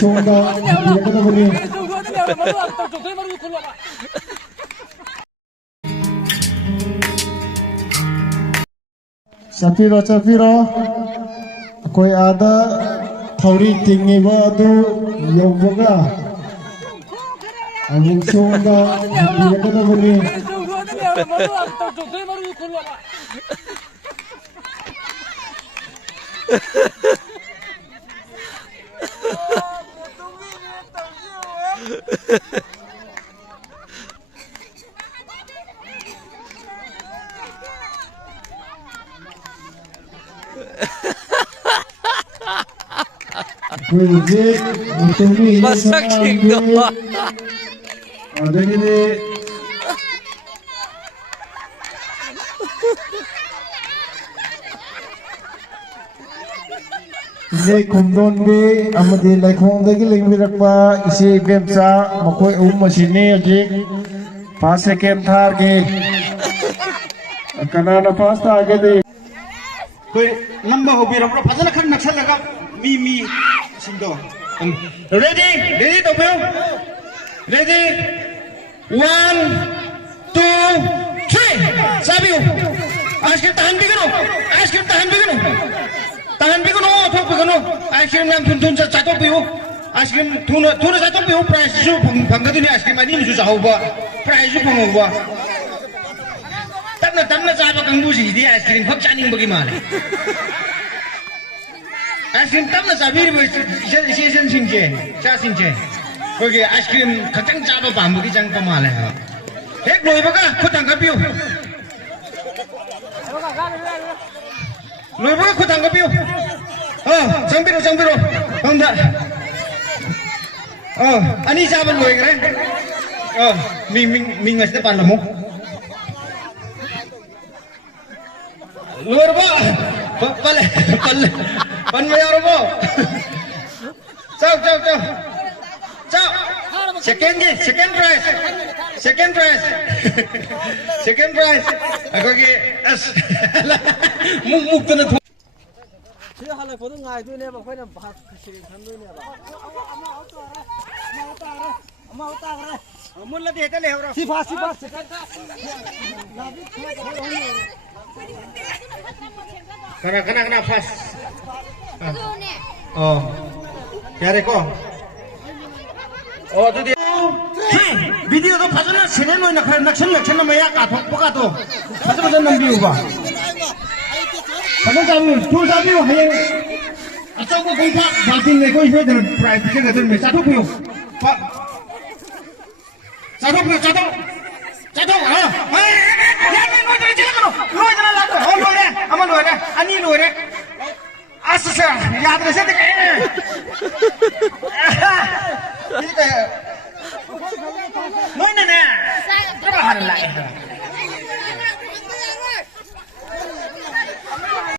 ꯁꯣꯝꯗ ꯌꯦꯡꯒꯗꯕꯅꯤ ꯆꯠꯄꯤꯔꯣ ꯆꯠꯄꯤꯔꯣ ꯑꯩꯈꯣꯏ ꯑꯥꯗ ꯊꯧꯔꯤ ꯇꯤꯡꯉꯤꯕ ꯑꯗꯨ ꯌꯧꯕꯒ ꯑꯃꯨꯛ ꯁꯣꯝꯗ ꯌꯦꯡꯒꯗꯕꯅꯤ ꯑꯩꯈꯣꯏ ꯍꯧꯖꯤꯛ ꯃꯇꯝꯒꯤ ꯃꯁꯛꯁꯤꯡꯗꯣ ꯑꯗꯒꯤꯗꯤ ꯏꯁꯩ ꯈꯨꯝꯗꯣꯟꯕꯤ ꯑꯃꯗꯤ ꯂꯩꯈꯣꯡꯗꯒꯤ ꯂꯦꯡꯕꯤꯔꯛꯄ ꯏꯆꯦ ꯏꯕꯦꯝꯆꯥ ꯃꯈꯣꯏ ꯑꯍꯨꯝ ꯑꯁꯤꯅꯤ ꯍꯧꯖꯤꯛ ꯐꯥꯔꯁ ꯁꯦꯀꯦꯟ ꯊꯥꯔꯒꯤ ꯀꯅꯥꯅ ꯐꯥꯔꯁ ꯇꯥꯒꯦꯗꯤ ꯑꯩꯈꯣꯏ ꯅꯝꯕ ꯍꯧꯕꯤꯔꯕ꯭ꯔꯣ ꯐꯖꯅ ꯈꯔ ꯅꯛꯁꯜꯂꯒ ꯃꯤꯁꯤꯡꯗꯣ ꯔꯦꯗꯤ ꯔꯦꯗꯤ ꯇꯧꯕꯤꯌꯨ ꯔꯦꯗꯤ 1 2 3 ꯆꯥꯕꯤꯌꯨ ꯑꯥꯏꯁꯀ꯭ꯔꯤꯝ ꯇꯥꯍꯟꯕꯤꯒꯅꯨ ꯑꯥꯏꯁꯀ꯭ꯔꯤꯝ ꯇꯥꯍꯟꯕꯤꯒꯅꯨ ꯇꯥꯍꯟꯕꯤꯒꯅꯨ ꯊꯣꯛꯄꯤꯒꯅꯨ ꯑꯥꯏꯁꯀ꯭ꯔꯤꯝ ꯌꯥꯝ ꯊꯨꯅ ꯆꯥꯊꯣꯛꯄꯤꯌꯨ ꯑꯥꯏꯁꯀ꯭ꯔꯤꯝ ꯊꯨꯅ ꯆꯥꯊꯣꯛꯄꯤꯌꯨ ꯄ꯭ꯔꯥꯏꯖꯁꯨ ꯐꯪꯒꯗꯣꯏꯅꯤ ꯑꯥꯏꯁꯀ꯭ꯔꯤꯝ ꯑꯅꯤꯃꯁꯨ ꯆꯥꯍꯧꯕ ꯄ꯭ꯔꯥꯏꯖꯁꯨ ꯐꯪꯍꯧꯕ ꯇꯞꯅ ꯇꯞꯅ ꯆꯥꯕ ꯀꯥꯡꯕꯨꯁꯤꯗꯤ ꯑꯥꯏꯁꯀ꯭ꯔꯤꯝ ꯈꯛ ꯆꯥꯅꯤꯡꯕꯒꯤ ꯃꯥꯜꯂꯦ आइसक्रीम तब न चाबीर इसे सिंचे चा सिंचे कोई आइसक्रीम खतंग चाबा पाम्बु की जंग कमाल है एक लोई बका खुदांग कपियो लोई बका खुदांग कपियो जंबिरो हमदा अनि चाबा लोई करे मिंग असते पालमो लोर बा पल में यार वो चल सेकंड प्राइस अगर के मुक तो न ꯁꯤ ꯍꯜꯂꯛꯄꯗꯣ ꯉꯥꯏꯗꯣꯏꯅꯦꯕ ꯑꯩꯈꯣꯏꯅ ꯁꯤꯔꯤ ꯈꯟꯗꯣꯏꯅꯦꯕ ꯑꯃ ꯇꯥꯈ꯭ꯔꯦ मुल्ला देते ले हो ꯁꯤ ꯐꯥꯁ कना फास्ट क्या रे को अदुदि भिडियो तो फजना सेनेन ओइना खर नक्सन मया काथोकपका तो फजना नम्बिउबा फजन जाबि टु जाबि हाय अचौको गंफा बाल्टिन ले कोइ फेदर प्राइस के गदर मे चाथो पियो चाथो या नि नो जले कनो लोय जना लागो हो लोय रे अमा लोय रे अनि लोय रे आससा याद रसे ते नोय ने ने